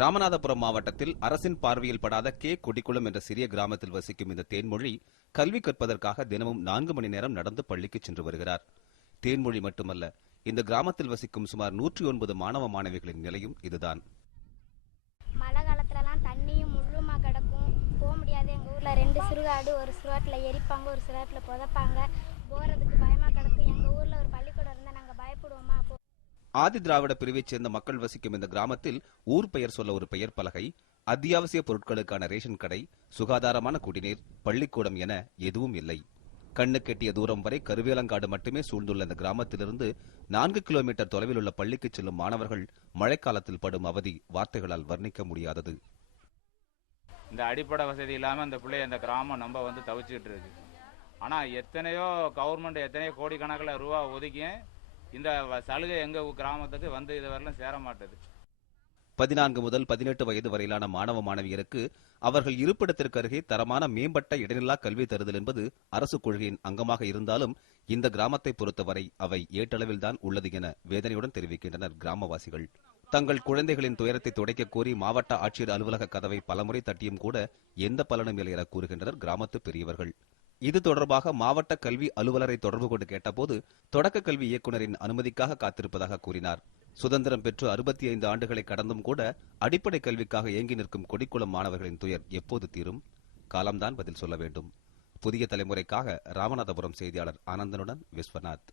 ராமநாதபுரம் மாவட்டத்தில் அரசின் பார்வையில் படாத கே கொடிக்குளம் என்ற சிறிய கிராமத்தில் வசிக்கும் இந்த தேன்மொழி கல்வி கற்பதற்காக தினமும் 4 மணி நேரம் நடந்து பள்ளிக்கு சென்று வருகிறார். தேன்மொழி மட்டுமல்ல, இந்த கிராமத்தில் வசிக்கும் சுமார் 109 மாணவ மாணவிகளின் நிலையும் இதுதான். மழை காலத்துலலாம் தண்ணியும் முள்ளுமா கிடக்கும், போக முடியாது. எங்கள் ஊரில் 2 சுடுகாடு, ஒரு சுடுகாட்டில் எரிப்பாங்க, ஒரு சுடுகாட்டில் புதைப்பாங்க. போகிறதுக்கு பயமாக கிடக்கும். எங்கள் ஊரில் ஒரு பள்ளிக்கூடம் இருந்தால் நாங்கள் பயப்படுவோமா? ஆதி திராவிட பிரிவைச் சேர்ந்த மக்கள் வசிக்கும் இந்த கிராமத்தில் ஊர் பெயர் சொல்ல ஒரு பெயர் பலகை, அத்தியாவசிய பொருட்களுக்கான ரேஷன் கடை, சுகாதாரமான குடிநீர், பள்ளிக்கூடம் என எதுவும் இல்லை. கண்ணு கெட்டிய தூரம் வரை கருவேலங்காடு மட்டுமே சூழ்ந்துள்ள இந்த கிராமத்திலிருந்து 4 கிலோமீட்டர் தொலைவில் உள்ள பள்ளிக்கு செல்லும் மாணவர்கள் மழைக்காலத்தில் படும் அவதி வார்த்தைகளால் வர்ணிக்க முடியாதது. இந்த அடிப்படை வசதி இல்லாமல் இந்த பிள்ளைய இந்த கிராமம் நம்ம தவிச்சுக்கிட்டு இருக்கு. ஆனால் எத்தனையோ கவர்மெண்ட் எத்தனையோ கோடிக்கணக்கில் ரூபா ஒதுக்கியும் இந்த சலுகை எங்க கிராமத்துக்கு இதுவரையிலும் சேர மாட்டது. 14 முதல் 18 வயது வரையிலான மாணவ மாணவியருக்கு அவர்கள் இருப்பிடத்திற்கு அருகே தரமான மேம்பட்ட இடைநிலா கல்வி தருதல் என்பது அரசு கொள்கையின் அங்கமாக இருந்தாலும் இந்த கிராமத்தை பொறுத்தவரை அவை ஏட்டளவில்தான் உள்ளது என வேதனையுடன் தெரிவிக்கின்றனர் கிராமவாசிகள். தங்கள் குழந்தைகளின் துயரத்தை துடைக்க கோரி மாவட்ட ஆட்சியர் அலுவலக கதவை பலமுறை தட்டியும் கூட எந்த பலனும் இல்லை என கூறுகின்றனர் கிராமத்து பெரியவர்கள். இது தொடர்பாக மாவட்ட கல்வி அலுவலரை தொடர்பு கொண்டு கேட்டபோது தொடக்க கல்வி இயக்குநரின் அனுமதிக்காக காத்திருப்பதாக கூறினார். சுதந்திரம் பெற்று 65 ஆண்டுகளை கடந்தும் கூட அடிப்படை கல்விக்காக ஏங்கி நிற்கும் கொடிக்குளம் மாணவர்களின் துயர் எப்போது தீரும்? காலம்தான் பதில் சொல்ல வேண்டும். புதிய தலைமுறைக்காக ராமநாதபுரம் செய்தியாளர் ஆனந்தனுடன் விஸ்வநாத்.